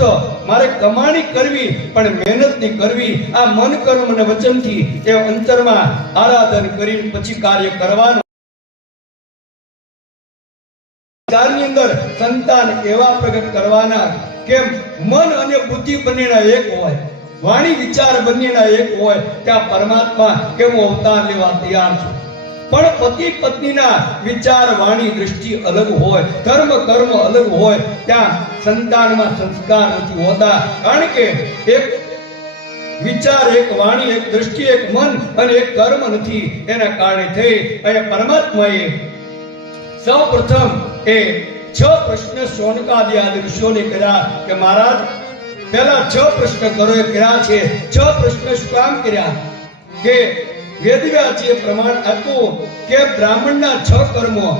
અર્થ મારે કમાણી કરવી, પણ મહેનતની કરવી. આ મન કર્મ અને વચનથી એ અંતરમાં આરાધન કરી પછી કાર્ય કરવાનું. અંદર સંતાન એવા પ્રગટ કરવાના કે મન અને બુદ્ધિ બંનેના એક હોય. વાણી વિચાર બંનેના એક હોય. ત્યાં પરમાત્મા કે હું અવતાર લેવા તૈયાર છું. પણ પતિ પત્નીના વિચાર વાણી દ્રષ્ટિ અલગ હોય કર્મ કર્મ અલગ હોય, ત્યાં સંતાનમાં સંસ્કાર નથી હોતા. કારણ કે એક વિચાર, એક વાણી, એક દ્રષ્ટિ, એક મન અને એક કર્મ નથી. એના કારણે થઈ અને પરમાત્માએ સૌ પ્રથમ એ છ પ્રશ્ન સોનકાદી આદિ ઋષિઓને કર્યા કે મહારાજ, પહેલા છ પ્રશ્ન કરો એ કર્યા છે. છ પ્રશ્ન શું કામ કર્યા? કે વેદવ્યાસીએ પ્રમાણ આપ્યું કે બ્રાહ્મણના છ કર્મો,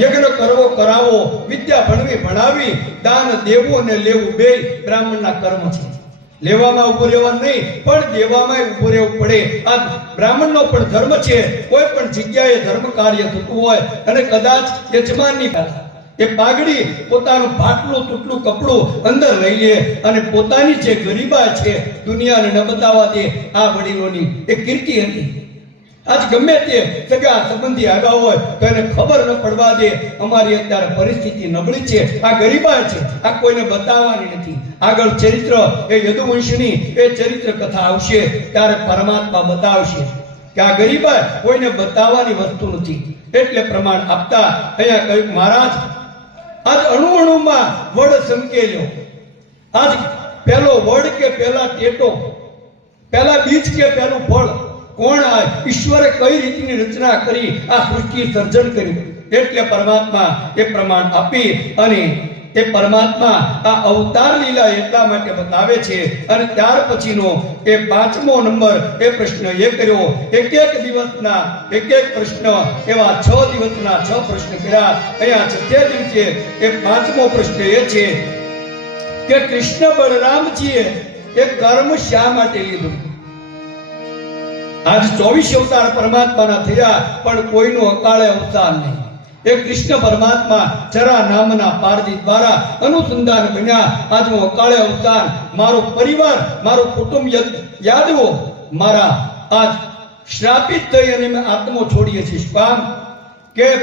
યજ્ઞ કરવો, કરાવો, વિદ્યા ભણવી, ભણાવી, દાન દેવું અને લેવું બે બ્રાહ્મણના કર્મ છે. લેવામાં ઊભો રહેવા નહીં, પણ દેવામાં ઊભો રહેવું પડે. આ બ્રાહ્મણનો પણ ધર્મ છે, કોઈ પણ જગ્યાએ ધર્મ કાર્ય થતું હોય અને કદાચ યજમાનની એ પાઘડી પોતાનું ફાટલું તૂટલું કપડું અંદર લઈ અને પોતાની જે ગરીબા છે, દુનિયાને ન બતાવવા દે, આ વડીલોની એ કીર્તિ હતી. આજ ગમે તે સગા સંબંધી આવ્યા હોય, તો એને ખબર ન પડવા દે, અમારી અત્યારે પરિસ્થિતિ નબળી છે, આ ગરીબા છે, આ કોઈને બતાવવાની નથી. આગળ ચરિત્ર એ યદુવંશની એ ચરિત્ર કથા આવશે, ત્યારે પરમાત્મા બતાવશે કે આ ગરીબા કોઈને બતાવવાની વસ્તુ નથી. એટલે પ્રમાણ આપતા અહીંયા કહ્યું મહારાજ આજ અણુ અણુમાં વડ સંકેલ્યો. આજ પહેલો વડ કે પહેલા ટેટો? પહેલા બીજ કે પહેલું ફળ? કોણ આ ઈશ્વરે કઈ રીતની રચના કરી? આ સૃષ્ટિ સર્જન કર્યું. એટલે પરમાત્મા એ પ્રમાણ આપી અને એ પરમાત્મા આ અવતાર લીલા એટલા માટે બતાવે છે અને ત્યાર પછીનો એ પાંચમો નંબર એ પ્રશ્ન એ કર્યો. એક એક દિવસના એક એક પ્રશ્ન એવા છ દિવસના છ પ્રશ્ન કર્યા. અહીંયા છઠ્ઠે દિવસે એ પાંચમો પ્રશ્ન એ છે કે કૃષ્ણ બળરામજીએ એ કર્મ શા માટે લીધું? આજ ચોવીસ અવતાર પરમાત્માના થયા, પણ કોઈનું અકાળે અવતાર નહીં. એ કૃષ્ણ પરમાત્મા જરા નામના પારજી દ્વારા અનુસંધાન બન્યા. આજનો અકાળે અવતાર મારો પરિવાર, મારો કુટુંબ યદ- યાદવો, મારા આજ શ્રાપિત થઈ અને મેં આત્મો છોડીએ છીએ. કામ કે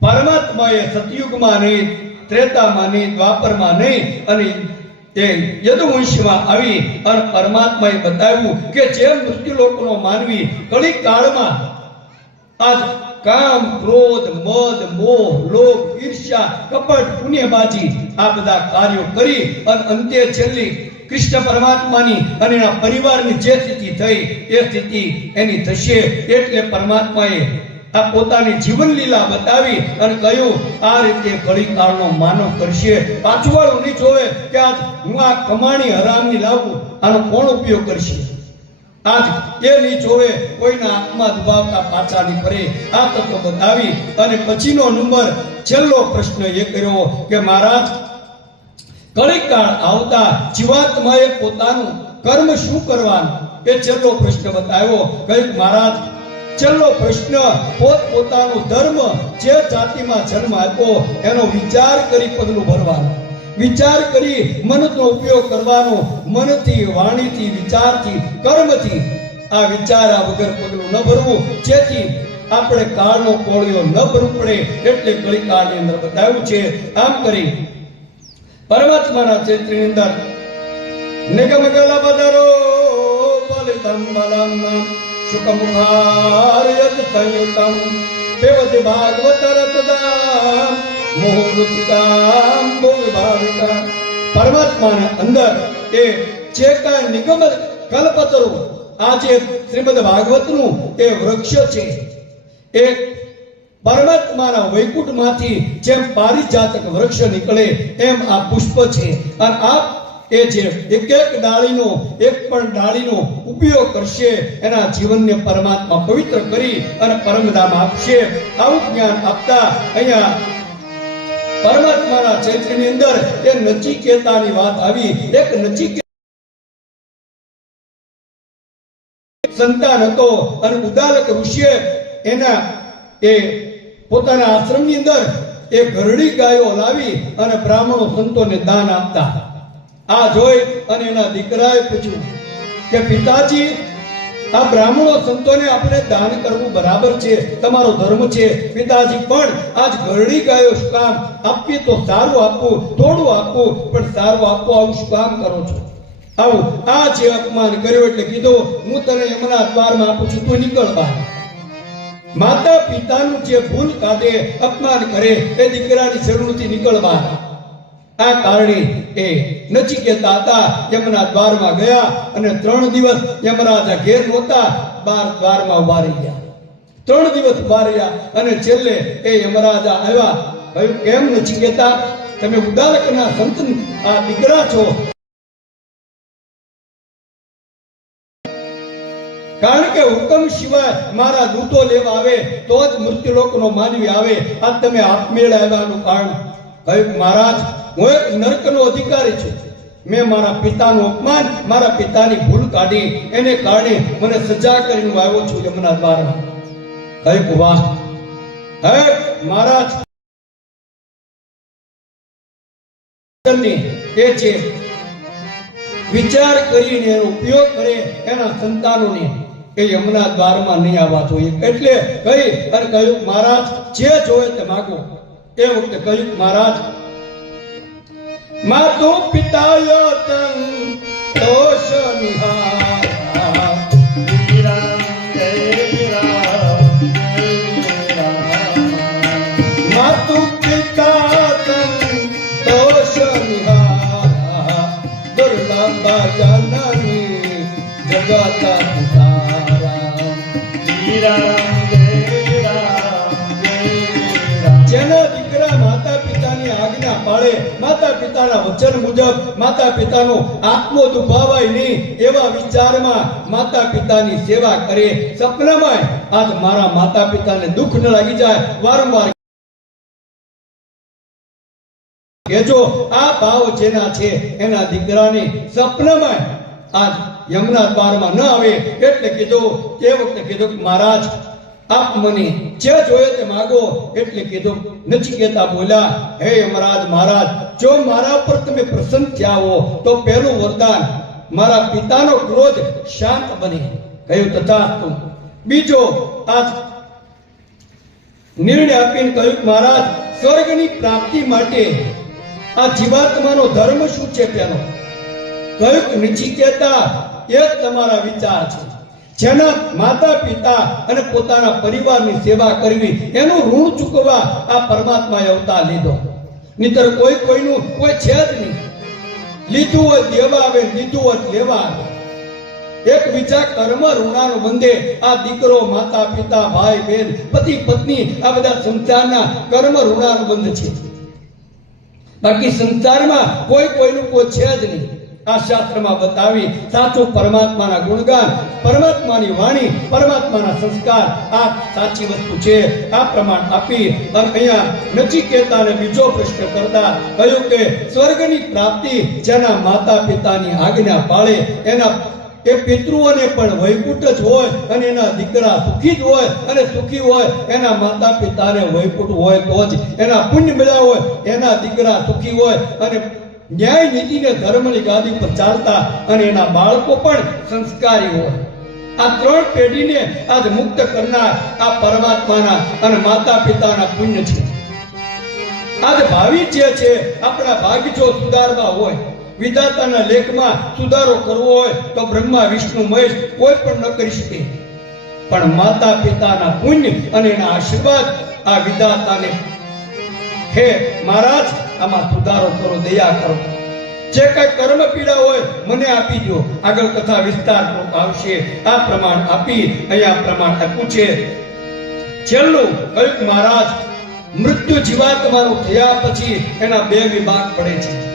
પરમાત્માએ સતયુગમાં નહીં, ત્રેતામાં નહીં, દ્વાપરમાં નહીં અને એ યદુવંશમાં આવી અને પરમાત્માએ બતાવ્યું કે જે મૃત્યુ લોકનો માનવી કળી કાળમાં આજ કામ, ક્રોધ, મદ, મોહ, લોભ, ઈર્ષ્યા, કપટ, પુણ્યબાજી, આ બધા કાર્યો કરી અને અંતે છેલ્લી કૃષ્ણ પરમાત્માની અને એના પરિવારની જે સ્થિતિ થઈ, એ સ્થિતિ એની થશે એટલે પરમાત્માએ આ પોતાની જીવન લીલા બતાવી અને કહ્યું, આ રીતે કળી કાળનો માનવ કરશે. પાછુવાળું નહીં જોવે કે આજ હું આ કમાણી હરામની લાવું, આનો કોણ ઉપયોગ કરશે? આજ એ નહીં જોવે, કોઈના આત્મા દુભાવતા પાછા નહીં આ તત્વ બતાવી અને પછીનો નંબર છેલ્લો પ્રશ્ન એ કર્યો કે મહારાજ કળીકાળ આવતા જીવાત્માએ પોતાનું કર્મ શું કરવાનું? એ છેલ્લો પ્રશ્ન બતાવ્યો. કહ્યું મહારાજ, છેલ્લો પ્રશ્ન પોત પોતાનો ધર્મ જે જાતિમાં જન્મ આપ્યો એનો વિચાર કરી પગલું ભરવાનું. વિચાર કરી મનનો ઉપયોગ કરવાનો, મનથી, વાણીથી, વિચારથી, કર્મથી આ વિચારા વગર પગલું ન ભરવું. જેથી આપણે કાળનો કોળિયો ન ભરવું પડે એટલે કળી કાળની અંદર બતાવ્યું છે, આમ કરી પરમાત્માના ચૈત્રની અંદર નિગમ ગલબદરો ફલિતમ બલમ શુકમુખાર્યત સંયુતમ પેવતિ ભાગવત વૃક્ષ નીકળે એમ આ પુષ્પ છે. અને આ એ જે એક એક ડાળીનો, એક પણ ડાળીનો ઉપયોગ કરશે, એના જીવનને પરમાત્મા પવિત્ર કરી અને પરમધામ આપશે. આવું જ્ઞાન આપતા અહીંયા પરમાત્માના ચૈત્રની અંદર એ નચિકેતાની વાત આવી. એક નચિકેત સંતાન હતો અને ઉદાલક ઋષિએ એના એ પોતાના આશ્રમની અંદર એ ઘરડી ગાયો લાવી અને બ્રાહ્મણો સંતોને દાન આપતા. આ જોઈ અને એના દીકરાએ પૂછ્યું કે, પિતાજી આ બ્રાહ્મણો સંતોને આપણે દાન કરવું બરાબર છે, તમારો ધર્મ છે. પિતાજી, પણ આજ ઘરડી ગાયો શું આપીએ તો સારું આપવું થોડું આપવું પણ સારું આપવું આવું શું કામ કરો છો. આવું, આ જે અપમાન કર્યો એટલે કીધો, હું તને એમના દ્વારમાં આપું છું, તું નીકળ બહાર. માતા પિતાનું જે ભૂલ કાઢે, અપમાન કરે, એ દીકરાની જરૂરથી નીકળ બહાર. આ કારણે એ નચિકેતા હતા યમના દ્વારમાં ગયા અને ત્રણ દિવસ યમરાજા ઘેર નહોતા, બાર દ્વારમાં વારી ગયા. ત્રણ દિવસ ઊભા અને છેલ્લે એ યમરાજા આવ્યા. કહ્યું કેમ નચિકેતા તમે ઉદારકના સંત આ દીકરા છો. કારણ કે હુકમ સિવાય મારા દૂતો લેવા આવે, તો જ મૃત્યુલોકનો માનવી આવે. આ તમે આપમેળ આવ્યાનું કારણ. કહ્યું, મહારાજ, હું એક નરકનો અધિકારી છું. મેં મારા પિતાનું અપમાન, મારા પિતાની ભૂલ કાઢી, એને કારણે મને સજા કરીને આવ્યો છું યમના દ્વારા. કહ્યું, વાહ. હે મહારાજ. એ છે વિચાર કરીને ઉપયોગ કરે એના સંતાનોને એ યમુના દ્વારમાં નહીં આવવા જોઈએ. એટલે કહી અને કહ્યું, મહારાજ, જે જોવે તે માગો. એ વખતે કહ્યું મહારાજ માતો તં માતુ પિતા તન દોષ નિહારા. દુર્લભ જનની જગત પાળે માતા પિતાના વચન મુજબ માતા પિતાનો આત્મો દુભાવાય નહીં એવા વિચારમાં માતા પિતાની સેવા કરે. સપનામાં આજ મારા માતા પિતાને દુઃખ ન લાગી જાય. વારંવાર કેજો આ ભાવ જેના છે, એના દીકરાને સપનામાં આજ યમુના પારમાં ન આવે. એટલે કીધું એ વખતે કીધું કે, મહારાજ આપ મને જે જોઈએ તે માગો એટલે કીધું નચિકેતા બોલ્યા હે યમરાજ મહારાજ, જો મારા પર તમે પ્રસન્ન થયા હો તો પહેલું વરદાન મારા પિતાનો ક્રોધ શાંત બને. કહ્યું તથાસ્તુ બીજો આજ નિર્ણય આપીને કહ્યું, મહારાજ, સ્વર્ગની પ્રાપ્તિ માટે આ જીવાત્માનો ધર્મ શું છે તેનો કહ્યું નચિકેતા એ તમારા વિચાર છે. જેના માતા પિતા અને પોતાના પરિવારની સેવા કરવી, એનું ઋણ ચૂકવવા આ પરમાત્માએ અવતાર લીધો. નીતર કોઈ કોઈનું કોઈ છે જ નહીં. લીધું હોય દેવા આવે, લીધું હોય લેવા આવે. એક બીજા કર્મ ઋણાનો બંધે આ દીકરો માતા પિતા ભાઈ બહેન પતિ પત્ની આ બધા સંસારના કર્મ ઋણાનો બંધ છે. બાકી સંસારમાં કોઈ કોઈનું કોઈ છે જ નહીં. આ શાસ્ત્રમાં બતાવી, સાચું પરમાત્માના ગુણગાન, પરમાત્માની વાણી, પરમાત્માના સંસ્કાર, આ સાચી વસ્તુ છે. આ પ્રમાણ આપી અને અહીંયા નચિકેતાને બીજો પ્રશ્ન કરતા કહ્યું કે સ્વર્ગની પ્રાપ્તિ જેના માતા પિતાની આજ્ઞા પાળે, એના એ પિતૃઓને પણ વૈકુંઠ જ હોય અને એના દીકરા સુખી જ હોય અને સુખી હોય, એના માતા પિતાને વૈકુંઠ હોય તો જ, એના પુણ્ય મળ્યા હોય, એના દીકરા સુખી હોય અને ન્યાય નીતિને ધર્મની ગાદી પર ચાલતા અને એના બાળકો પણ સંસ્કારી હોય. આ ત્રણ પેઢીને આજ મુક્ત કરનાર આ પરમાત્માના અને માતા પિતાના પુણ્ય છે. આજ ભાવિ જે છે, આપણા ભાગીચો સુધારવા હોય, વિધાતાના લેખમાં સુધારો કરવો હોય, તો બ્રહ્મા, વિષ્ણુ, મહેશ કોઈ પણ ન કરી શકે. પણ માતા પિતાના પુણ્ય અને એના આશીર્વાદ આ વિધાતાને. હે મહારાજ આમાં સુધારો કરો, દયા કરો. જે કઈ કર્મ પીડા હોય, મને આપી દો આગળ કથા વિસ્તાર આવશે. આ પ્રમાણ આપી, અહીંયા પ્રમાણ આપ્યું છે. છેલ્લું કહ્યું મહારાજ, મૃત્યુ જીવાત્માનું થયા પછી એના બે વિભાગ પડે છે.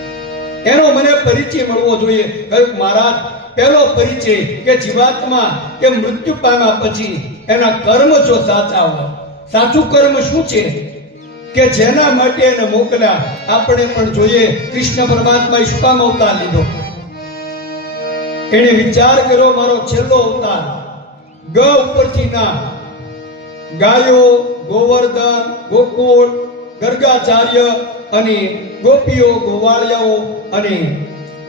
એનો મને પરિચય મળવો જોઈએ. કહ્યું મહારાજ, પહેલો પરિચય કે જીવાત્મા કે મૃત્યુ પામ્યા પછી એના કર્મ જો સાચા હોય. સાચું કર્મ શું છે? કે જેના માટે એને મોકલ્યા, આપણે પણ જોઈએ કૃષ્ણ પરમાત્માએ શું અવતાર લીધો? એને વિચાર કર્યો, મારો છેલ્લો અવતાર. ગ ઉપરથી ના. ગાયો, ગોવર્ધન, ગોકુળ, ગર્ગાચાર્ય અને ગોપીઓ, ગોવાળિયાઓ અને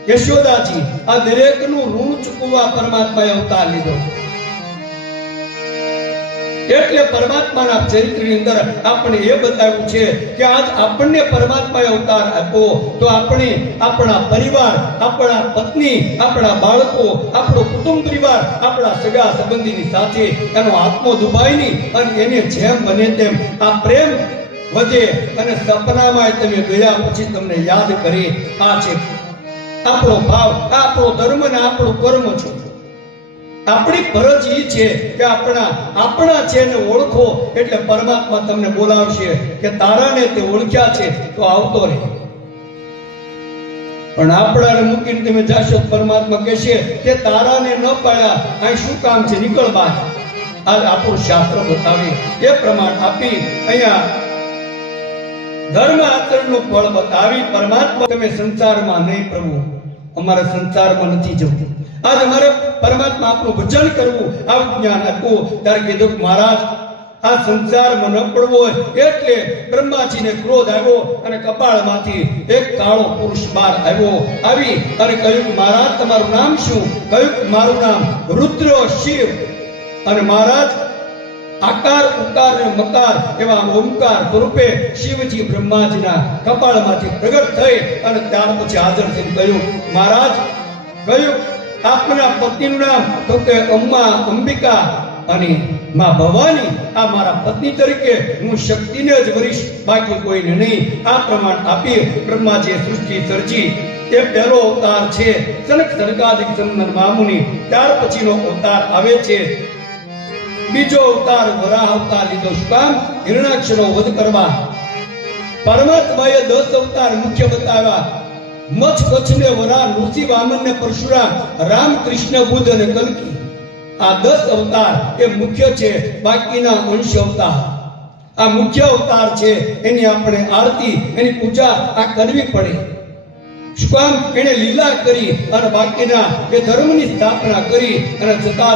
યશોદાજી આ દરેકનું ઋણ ચૂકવવા પરમાત્માએ અવતાર લીધો. એટલે પરમાત્માના ચરિત્રની અંદર આપણે એ બતાવ્યું છે કે આજ આપણને પરમાત્માએ અવતાર આપ્યો. તો આપણે, આપણા પરિવાર, આપણા પત્ની, આપણા બાળકો, આપણો કુટુંબ પરિવાર, આપણા સગા સંબંધીની સાથે એનો આત્મો દુબાઈ નહીં અને એને જેમ બને તેમ આ પ્રેમ વધે અને સપનામાં તમે ગયા પછી તમને યાદ કરી. આ છે આપણો ભાવ આપણો ધર્મ ને આપણું કર્મ છે. આપણી ફરજ એ છે કે આપણા આપણા છે ને ઓળખો એટલે પરમાત્મા તમને બોલાવશે કે તારાને તે ઓળખ્યા છે તો આવતો રહે. પણ આપણાને મૂકીને તમે જાશો પરમાત્મા કહેશે કે તારાને ન પાડ્યા, અહીં શું કામ છે? નીકળ બહાર આજ આપણું શાસ્ત્ર બતાવી. એ પ્રમાણ આપી અહીંયા ધર્મ આચરણનું ફળ બતાવી પરમાત્મા તમે સંસારમાં નહીં પ્રભુ. અમારે સંસારમાં નથી જવું. આજ અમારે પરમાત્મા આપનું ભજન કરવું, આવું જ્ઞાન આપવું. ત્યારે કીધું મહારાજ, આ સંસારમાં ન પડવો એટલે બ્રહ્માજીને ક્રોધ આવ્યો અને કપાળમાંથી એક કાળો પુરુષ બહાર આવ્યો. આવી અને કહ્યું મહારાજ, તમારું નામ શું? કહ્યું મારું નામ રુદ્ર શિવ. અને મહારાજ આકાર, ઉકાર ને મકાર એવા ઓમકાર સ્વરૂપે શિવજી બ્રહ્માજીના કપાળમાંથી પ્રગટ થઈ અને ત્યાર પછી હાજર થઈને કહ્યું, મહારાજ, કહ્યું, આપના પતિનું નામ તો કે અમ્મા અંબિકા અને માં ભવાની. આ મારા પત્ની તરીકે હું શક્તિને જ વરીશ. બાકી કોઈને નહીં. આ પ્રમાણ આપી બ્રહ્માજીએ સૃષ્ટિ સર્જી. એ પહેલો અવતાર છે. સનક સનકાદિક ચંદન મામુની. ત્યાર પછીનો અવતાર આવે છે. બીજો અવતાર, વરાહ અવતાર લીધો શું કામ વધ કરવા. પરમાત્માએ દસ અવતાર મુખ્ય બતાવ્યા. મચ્છ કચ્છને વરા ઋષિ વામન ને પરશુરામ રામ કૃષ્ણ બુદ્ધ અને કલકી. આ દસ અવતાર એ મુખ્ય છે, બાકીના અંશ અવતાર. આ મુખ્ય અવતાર છે, એની આપણે આરતી, એની પૂજા આ કરવી પડે. શું એને લીલા કરી અને બાકીના એ ધર્મની સ્થાપના કરી અને જતા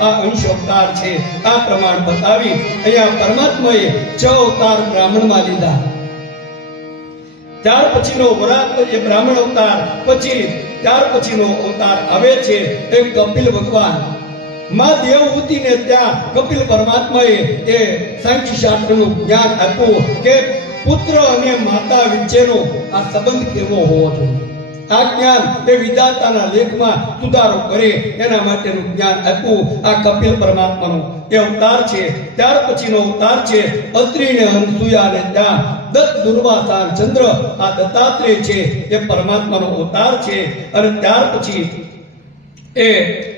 આ અંશ અવતાર છે. આ પ્રમાણ બતાવી અહીંયા પરમાત્માએ છ અવતાર બ્રાહ્મણમાં લીધા. ત્યાર પછીનો વરાત એ બ્રાહ્મણ અવતાર પછી ત્યાર પછીનો અવતાર આવે છે એ કપિલ ભગવાન. માં દેવહૂતિને ત્યાં કપિલ પરમાત્માએ એ સાંખ્ય શાસ્ત્રનું જ્ઞાન આપ્યું કે પુત્ર અને માતા વચ્ચેનો આ સંબંધ કેવો હોવો જોઈએ? આ જ્ઞાન એ વિધાતાના લેખમાં સુધારો કરે એના માટેનું જ્ઞાન આપવું આ કપિલ પરમાત્માનો. એ અવતાર છે, ત્યાર પછીનો અવતાર છે, અત્રિને ત્યાં દત્ત, દુર્વાસાર ચંદ્ર આ દત્તાત્રેય છે, એ પરમાત્માનો અવતાર છે અને ત્યાર પછી એ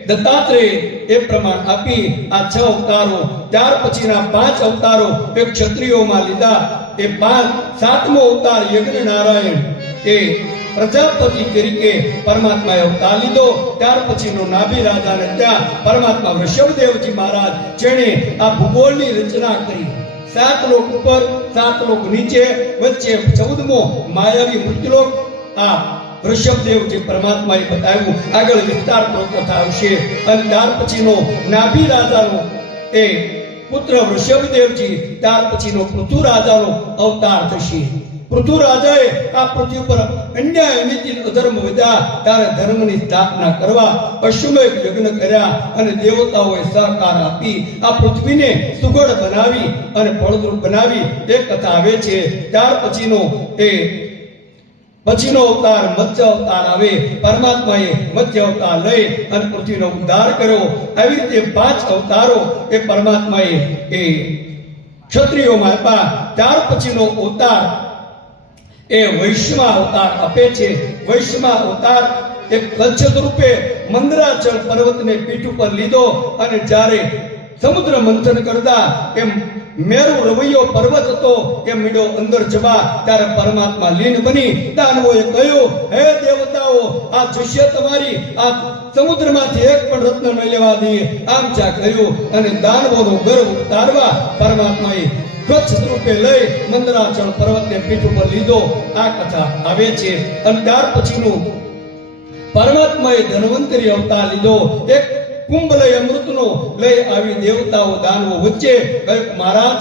દત્તાત્રેય એ પ્રમાણ આપી આ છ અવતારો, ત્યાર પછીના પાંચ અવતારો એ ક્ષત્રિયોમાં લીધા એ પાંચ સાતમો અવતાર યજ્ઞ નારાયણ એ પ્રજાપતિ તરીકે પરમાત્માએ અવતાર લીધો. ત્યાર પછીનો નાભી રાજાને ત્યાં પરમાત્મા વૃષભદેવજી મહારાજ જેણે આ ભૂગોળની રચના કરી. સાત લોક ઉપર, સાત લોક નીચે, વચ્ચે ચૌદમો માયાવી મૃત્યુલોક આ વૃષભદેવ જે પરમાત્માએ બતાવ્યું. આગળ વિસ્તાર કથા આવશે અને ત્યાર પછીનો નાભી રાજાનો એ પુત્ર વૃષભદેવજી ત્યાર પછીનો પૃથુ રાજાનો અવતાર થશે. પૃથુ રાજાએ આ પૃથ્વી પર અન્યાય અનિતિ અધર્મ વધ્યા ત્યારે ધર્મની સ્થાપના કરવા અશ્વમેઘ યજ્ઞ કર્યા અને દેવતાઓએ સહકાર આપી, આ પૃથ્વીને સુગડ બનાવી અને ફળદ્રુપ બનાવી. એ કથા આવે છે, ત્યાર પછીનો એ પછીનો અવતાર મત્સ્ય અવતાર આવે, પરમાત્માએ મત્સ્ય અવતાર લઈ અને પૃથ્વીનો ઉદ્ધાર કર્યો. આવી રીતે પાંચ અવતારો એ પરમાત્માએ એ ક્ષત્રિયોમાં આપ્યા. ત્યાર પછીનો અવતાર એ વૈશ્વમાં અવતાર આપે છે. વૈશ્વમાં અવતાર એક કચ્છ રૂપે મંદરાચલ પર્વતને પીઠ ઉપર લીધો અને જ્યારે સમુદ્ર મંથન કરતા એમ મેરુ રવૈયો પર્વત હતો એ મીડો અંદર જવા ત્યારે પરમાત્મા લીન બની. દાનવોએ કહ્યું, હે દેવતાઓ, આ જુષ્ય તમારી, આ સમુદ્રમાંથી એક પણ રત્ન ન લેવા દઈએ આમ ચા કર્યું અને દાનવોનો ગર્વ ઉતારવા પરમાત્માએ કચ્છ રૂપે લઈ મંદરાચળ પર્વતને પીઠ ઉપર લીધો. આ કથા આવે છે. અને ત્યાર પછીનું પરમાત્માએ ધન્વંતરી અવતાર લીધો. એક કુંભ અમૃતનો લઈ આવી દેવતાઓ દાનવો વચ્ચે કહ્યું મહારાજ,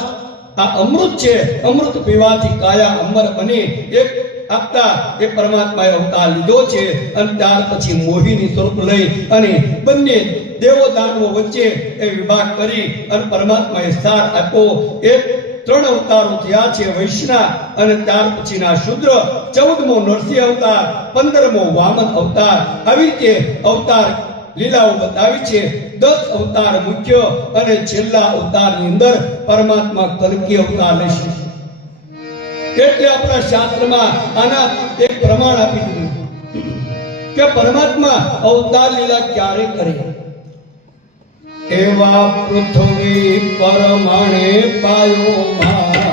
આ અમૃત છે. અમૃત પીવાથી કાયા અમર બને. એક આપતા એ પરમાત્માએ અવતાર લીધો છે અને ત્યાર પછી મોહિની સ્વરૂપ લઈ અને બંને દેવો દાનવો વચ્ચે એ વિભાગ કરી અને પરમાત્માએ સાર આપ્યો. એક ત્રણ અવતારો થયા છે વૈષ્ણા અને ત્યાર પછીના શુદ્ર. ચૌદમો નરસિંહ અવતાર, પંદરમો વામન અવતાર. આવી રીતે અવતાર લીલાઓ બતાવી છે. દસ અવતાર મુખ્ય અને છેલ્લા અવતારની અંદર પરમાત્મા કલકી અવતાર લેશે. એટલે આપણા શાસ્ત્રમાં આના એક પ્રમાણ આપી દીધું. કે પરમાત્મા અવતાર લીલા ક્યારે કરે? એવા પૃથ્વી પરમાણે પાયો માંડ્યો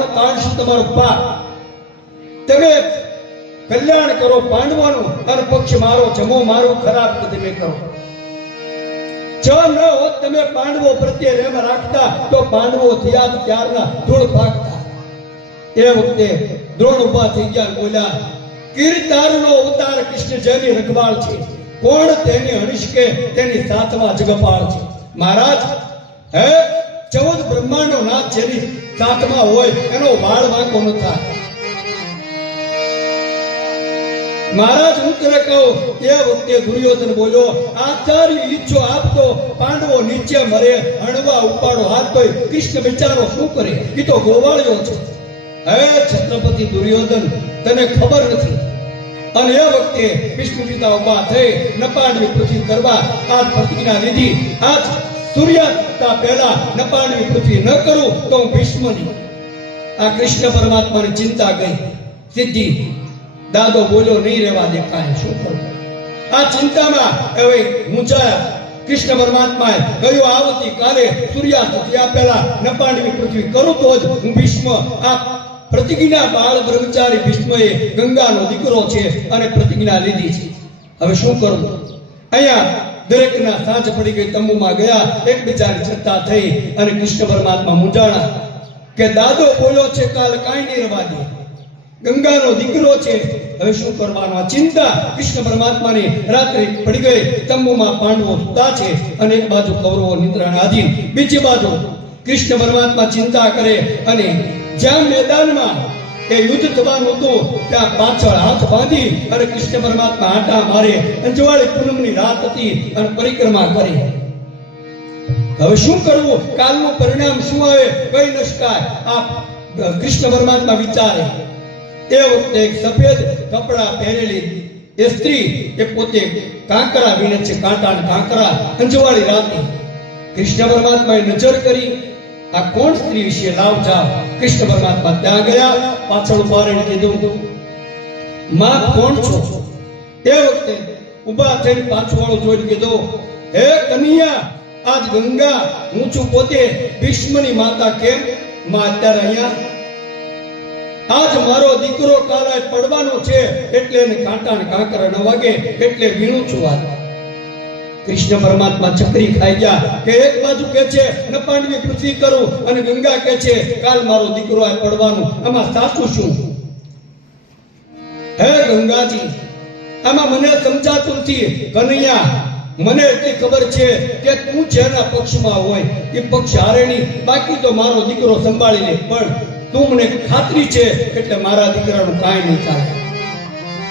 છે કાંશ, તમારો પાપ. તમે કલ્યાણ કરો પાંડવાનું અને પક્ષ મારો, જમો મારો, ખરાબ તમે કરો. જો ન હોત તમે પાંડવો પ્રત્યે રેમ રાખતા, તો પાંડવો થયા ત્યારના ધૂળ ભાગતા. એ વખતે દ્રોણ ઊભા થઈ ગયા બોલ્યા, કીર્તારનો અવતાર કૃષ્ણ જેની રખવાળ છે. કોણ તેની હરીશ કે તેની સાથમાં જગપાળ છે? મહારાજ, હે, ચૌદ બ્રહ્માંડો નાથ જેની સાથમાં હોય, એનો વાળ વાંકો ન થાય. મહારાજ, હું તને કહું, એ વખતે દુર્યોધન બોલ્યો, આચાર્ય ઈચ્છો આપતો, પાંડવો નીચે મરે, હણવા ઉપાડો હાથ ધોઈ, કૃષ્ણ બિચારો શું કરે? એ તો ગોવાળ્યો છે. હે છત્રપતિ દુર્યોધન, તને ખબર નથી. અને એ વખતે વિષ્ણુ પિતા ઊભા થઈ, નપાડવી પૃથ્વી કરવા, આ પ્રતિજ્ઞા લીધી. આજ સૂર્યાસ્તા પહેલા નપાડવી પૃથ્વી ન કરું તો હું ભીષ્મની. આ કૃષ્ણ પરમાત્માની ચિંતા ગઈ. સિદ્ધિ. દાદો બોલ્યો, નહીં રહેવા દે, કાંઈ શું કરું? આ ચિંતામાં હવે મૂંઝાયા. કૃષ્ણ પરમાત્માએ કહ્યું આવતી કાલે સૂર્યાસ્ત થયા પહેલા નપાડવી પૃથ્વી કરું તો જ હું ભીષ્મ. આ પ્રતિજ્ઞા બાળ બ્રહ્મચારી ભીષ્મએ ગંગાનો દીકરો છે અને પ્રતિજ્ઞા લીધી છે. હવે શું કરવું અહીંયા દરેકના સાંજ પડી ગઈ તંબુમાં ગયા, એકબીજાની ચર્ચા થઈ અને કૃષ્ણ પરમાત્મા મૂંઝાણા કે, દાદો બોલ્યો છે, કાલ કાંઈ નહીં ગંગાનો દીકરો છે. હવે શું કરવાનો? ચિંતા કૃષ્ણ પરમાત્માની રાત્રે પડી ગઈ, તંબુમાં પાંડવો સુતા છે અને એક બાજુ કૌરવો નિદ્રાના આધીન, બીજી બાજુ કૃષ્ણ પરમાત્મા ચિંતા કરે અને જ્યાં મેદાનમાં એ યુદ્ધ થવાનું હતું, ત્યાં પાછળ હાથ બાંધી અને કૃષ્ણ પરમાત્મા આટા મારે અંજવાળી પૂનમની રાત હતી અને પરિક્રમા કરી. હવે શું કરવું? કાલનું પરિણામ શું આવે? કઈ ન શકાય. આ કૃષ્ણ પરમાત્મા વિચારે. એ વખતે એક સફેદ કપડા પહેરેલી એ સ્ત્રી એ પોતે કાંકરા વિને છે, કાંટા કાંકરા અંજવાળી રાતે. કૃષ્ણ પરમાત્માએ નજર કરી આ કોણ સ્ત્રી વિશે લાવ જાવ કૃષ્ણ પરમાત્મા ત્યાં ગયા પાછળ ઊભા રહીને કીધું માં કોણ છો એ વખતે ઊભા થઈને પાછું વાળો જોઈને કીધો હે કનૈયા આજ ગંગા હું છું પોતે ભીષ્મની માતા કેમ માં અત્યારે અહીંયા આજ મારો દીકરો કાલે પડવાનો છે એટલે એને કાંટા ને કાંકરા ન વાગે એટલે વીણું છું આજ કૃષ્ણ પરમાત્મા ચક્રી ખાઈ ગયા કે એક બાજુ કે છે નપાંડવી પૃથ્વી કરું. અને ગંગા કે છે, કાલ મારો દીકરો આ પડવાનું. આમાં સાચું શું? હે ગંગાજી, આમાં મને સમજાતું નથી. કનૈયા, મને એટલી ખબર છે કે તું જેના પક્ષમાં હોય. એ પક્ષ હારે નહીં. બાકી તો મારો દીકરો સંભાળી લે. પણ તું મને ખાતરી છે એટલે મારા દીકરાનું કાંઈ નહીં થાય.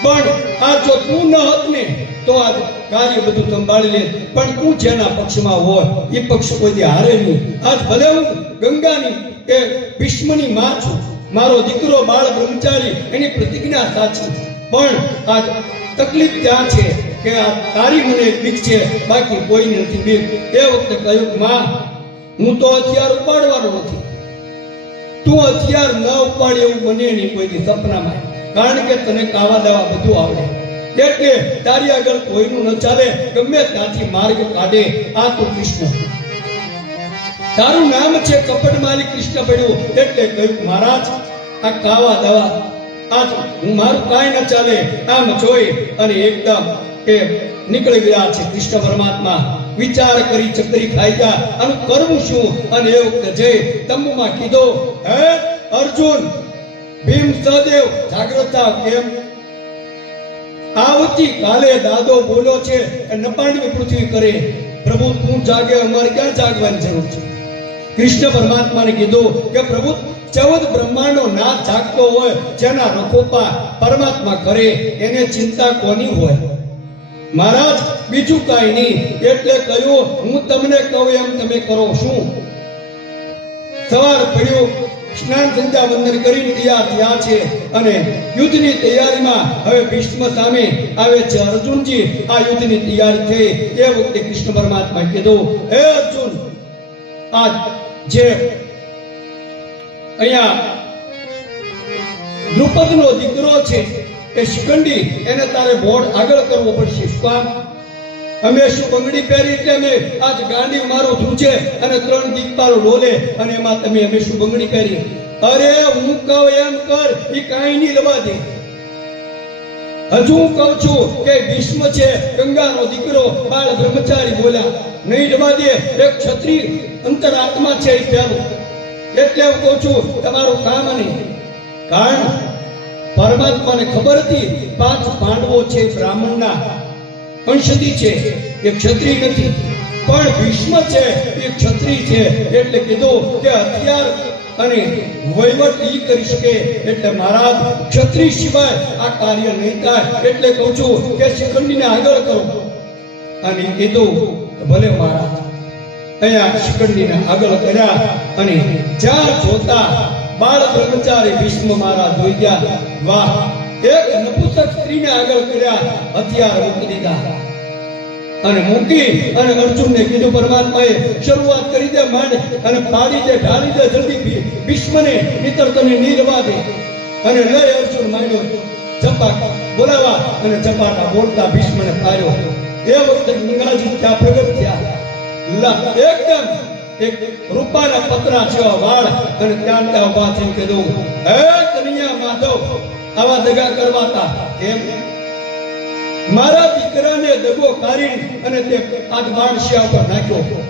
પણ આ જો તું ન હોત ને તો આ કાર્ય બધું સંભાળી લે. પણ હું જેના પક્ષમાં હોય, એ પક્ષ કોઈથી હારે નહીં. આજ ભલે હું ગંગાની કે ભીષ્મની માં છું, મારો દીકરો બાળ બ્રહ્મચારી, એની પ્રતિજ્ઞા સાચી. પણ આજ તકલીફ ત્યાં છે કે આ તારી મને બીક છે, બાકી કોઈ નથી બીક. એ વખતે કહ્યું, માં, હું તો હથિયાર ઉપાડવાનો નથી. તું હથિયાર ન ઉપાડે એવું બને નહીં કોઈની સપનામાં. કારણ કે તને કાવા દેવા બધું આવડે. એટલે તારી આગળ કોઈનું ન ચાલે, ગમે ત્યાંથી માર્ગ કાઢે, આ તો કૃષ્ણ. તારું નામ છે કપટ માલિક કૃષ્ણ પડ્યું, એટલે કહ્યું, મહારાજ, આ કાવા દવા, આજ હું મારું કાંઈ ન ચાલે, આમ જોઈ અને એકદમ કે નીકળી ગયા છે કૃષ્ણ પરમાત્મા. વિચાર કરી ચકરી ખાઈ ગયા અને કરવું શું? અને એ વખતે જે તંબુમાં કીધો, હે અર્જુન, ભીમ સહદેવ, જાગ્રત થાવ. કેમ આવતી કાલે દાદો બોલો છે નપાણવી પૃથ્વી કરે. પ્રભુ, તું જાગે, અમારે ક્યાં જાગવાની જરૂર છે? કૃષ્ણ પરમાત્માને કીધું કે પ્રભુ, ચૌદ બ્રહ્માંડો નાથ જાગતો હોય, જેના રખોપા પરમાત્મા કરે, એને ચિંતા કોની હોય? મહારાજ, બીજું કાંઈ નહીં, એટલે કહ્યું, હું તમને કહું, એમ તમે કરો, શું? સવાર પડ્યું સ્નાન સંધ્યા વંદન કરીને તૈયાર થયા છે અને યુદ્ધની તૈયારીમાં હવે ભીષ્મ સામે આવે છે. અર્જુનજી, આ યુદ્ધની તૈયારી થઈ. એ વખતે કૃષ્ણ પરમાત્મા કીધું, હે અર્જુન આ જે અહીંયા દ્રુપદનો દીકરો છે, એ શિખંડી એને તારે બોર્ડ આગળ કરવો પડશે. શું કામ અમે શું બંગડી પહેરી એટલે અમે આજ ગાંડી મારો ધ્રુજે અને ત્રણ દીકપારો ડોલે અને એમાં તમે અમે શું બંગડી પહેરી અરે હું કહું એમ કર એ કાંઈ નહીં રવા દે. હજુ કહું છું કે ભીષ્મ છે, ગંગાનો દીકરો, બાળ બ્રહ્મચારી બોલ્યા. નહીં રવા દે, એક ક્ષત્રિય અંતરાત્મા છે એ પહેલું. એટલે હું કહું છું, તમારું કામ નહીં કારણ પરમાત્માને ખબર હતી, પાંચ પાંડવો છે બ્રાહ્મણના. અંશથી છે, એ ક્ષત્રિય નથી. પણ ભીષ્મ છે, એ ક્ષત્રિય છે, એટલે કીધું કે હથિયાર અને વહીવટ ઈ કરી શકે, એટલે મહારાજ ક્ષત્રિય સિવાય આ કાર્ય નહીં થાય. એટલે કહું છું કે શિખંડીને આગળ કરો. અને કીધું, ભલે મહારાજ, અહીંયા શિખંડીને આગળ કર્યા અને જ્યાં જોતા બાળ બ્રહ્મચારી ભીષ્મ મહારાજ જોઈ ગયા, વાહ એક નપુસક સ્ત્રીને આગળ કર્યા, હથિયાર મૂકી દીધા. અને મૂકી અને અર્જુનને કીધું, પરમાત્માએ શરૂઆત કરી દે માંડ અને પાડી દે, ઢાળી દે જલ્દી ભીષ્મને, નીતર તને નીરવા દે અને લઈ અર્જુન માંડ્યો. જપા બોલાવા અને જપાટા બોલતા ભીષ્મને પાડ્યો. એ વખતે ગંગાજી ત્યાં પ્રગટ થયા. એકદમ એક રૂપાના પતરા જેવા વાળ અને ત્યાં ત્યાં ઊભા થઈ કીધું, હે કન્યા માધવ આવા દગા કરવાતા. એમ. મારા દીકરાને દગો કાઢી અને તે આજ માણસિયા ઉપર નાખ્યો.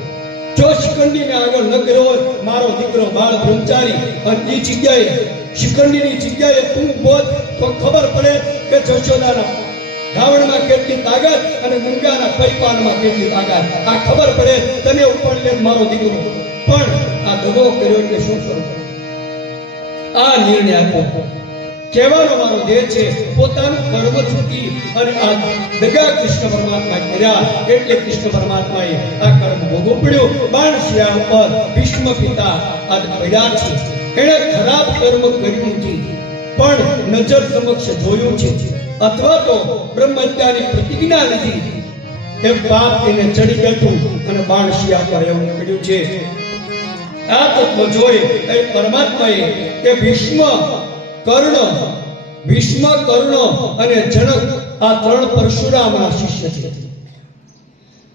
જો શિખંડીને આગળ ન કર્યો મારો દીકરો બાળ બ્રહ્મચારી. અને એ જગ્યાએ, શિખંડીની જગ્યાએ તું બોધ તો ખબર પડે કે જશોદાના ધાવણમાં કેટલી તાકાત અને ગંગાના પૈપાનમાં કેટલી તાકાત. આ ખબર પડે તને ઉપર લે મારો દીકરો. પણ આ દગો કર્યો એટલે શું કરું? આ નિર્ણય આપ્યો. કહેવાનો મારો ધ્યેય છે, પોતાનું કર્મ છૂટી અને આ દગા કૃષ્ણ પરમાત્મા કર્યા. એટલે કૃષ્ણ પરમાત્માએ આ કર્મ ભોગવવું પડ્યું. શ્રેયા ઉપર ભીષ્મ પિતા આ પડ્યા છે. એણે ખરાબ કર્મ કર્યું નથી, પણ નજર સમક્ષ જોયું છે. અથવા તો બ્રહ્મત્યાની પ્રતિજ્ઞા લીધી એમ પાપ એને ચડી બેઠું અને બાણ શિયા પર એવું પડ્યું છે. આ તત્વ જોઈ એ પરમાત્માએ કે ભીષ્મ કર્ણ, ભીષ્મ કર્ણ અને જનક આ ત્રણ પરશુરામના શિષ્ય છે.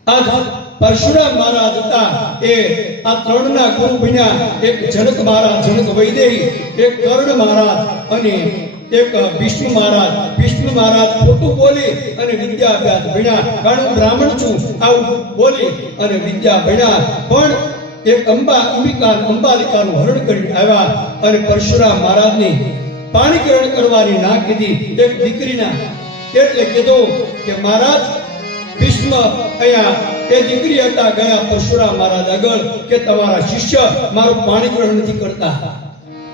આ પરશુરામ મહારાજ હતા. એ આ ત્રણના ગુરુ બન્યા. એક જનક મહારાજ, જનક વૈદેહી, એક કર્ણ મહારાજ અને એક વિષ્ણુ મહારાજ. વિષ્ણુ મહારાજ ખોટું બોલી અને વિદ્યા અભ્યાસ ભણ્યા. કારણ હું બ્રાહ્મણ છું, આવું બોલી અને વિદ્યા ભણ્યા. પણ એક અંબા અંબિકા અંબાલિકાનું હરણ કરી આવ્યા અને પરશુરામ મહારાજની પાણી ગ્રહણ કરવાની ના કીધી એક દીકરીના એટલે કીધું કે, મહારાજ, ભીષ્મ અહીંયા એ દીકરી હતા ગયા પરશુરામ મહારાજ આગળ કે તમારા શિષ્ય મારું પાણી ગ્રહણ નથી કરતા.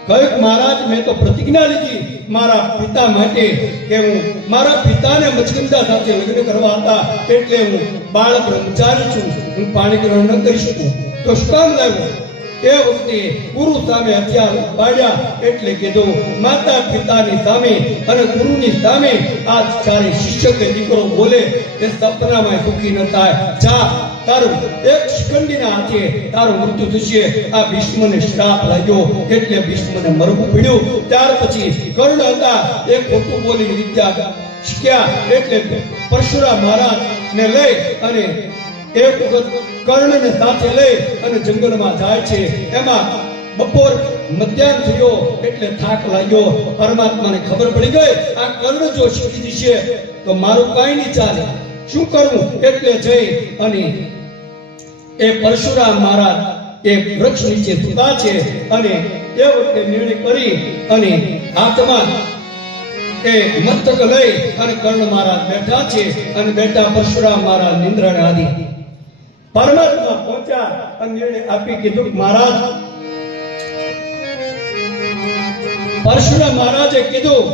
કંઈક મહારાજ, મેં તો પ્રતિજ્ઞા લીધી મારા પિતા માટે કે હું મારા પિતાને મચકંદા સાથે લગ્ન કરવા હતા એટલે હું બાળ બ્રહ્મચારી છું. હું પાણી ગ્રહણ ન કરી શકું. તો શું કામ લાવ્યું એ વખતે ગુરુ સામે હથિયાર પાડ્યા એટલે કીધું માતા પિતાની સામે અને ગુરુની સામે આ ચારે શિષ્ય કે દીકરો બોલે એ સપનામાં સુખી ન થાય. જા, તારું એક શિકંડીના હાથે તારું મૃત્યુ થશે. આ ભીષ્મને શ્રાપ લાગ્યો એટલે ભીષ્મને મરવું પડ્યું. ત્યાર પછી કર્ણ હતા, એ ખોટું બોલી વિદ્યા શીખ્યા એટલે પરશુરામ મહારાજ ને લઈ અને એક વખત કર્ણને સાથે લઈ અને જંગલમાં જાય છે. એમાં બપોર મધ્યાહન થયો એટલે થાક લાગ્યો. પરમાત્માને ખબર પડી ગઈ, આ કર્ણ જો શીખી જશે તો મારું કાંઈ નહીં ચાલે. શું કરવું? એટલે જઈ અને એ પરશુરામ મહારાજ એ વૃક્ષ નીચે સુતા છે અને એ વખતે નિર્ણય કરી અને હાથમાં એ મસ્તક લઈ અને કર્ણ મહારાજ બેઠા છે અને બેઠા પરશુરામ મહારાજ નિંદ્રણ આધી પરમાત્મા પહોંચ્યા અને નિર્ણય આપી કીધું મહારાજ, પરશુરામ મહારાજે કીધું,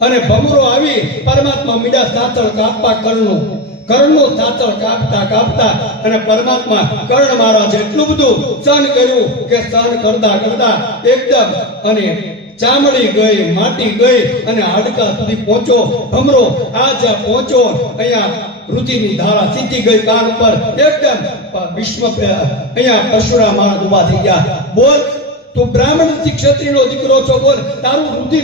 અને ભમરો આવી, પરમાત્મા મીડા સાતળ કાપવા કર્ણનું કર્ણનું સાતળ કાપતા કાપતા અને પરમાત્મા કર્ણ મહારાજે એટલું બધું સહન કર્યું કે સહન કરતા કરતા એકદમ અને ચામડી ગઈ, માટી ગઈ અને હાડકા સુધી પહોંચો ભમરો આ જ્યાં પહોંચો અહીંયા રુચિની ધારા સીધી ગઈ કાન પર એકદમ વિશ્વ, અહીંયા પરશુરામ મહારાજ ઊભા થઈ ગયા. બોલ, તું બ્રાહ્મણ ક્ષત્રિયનો દીકરો છો, બોલ. તારું રુધિર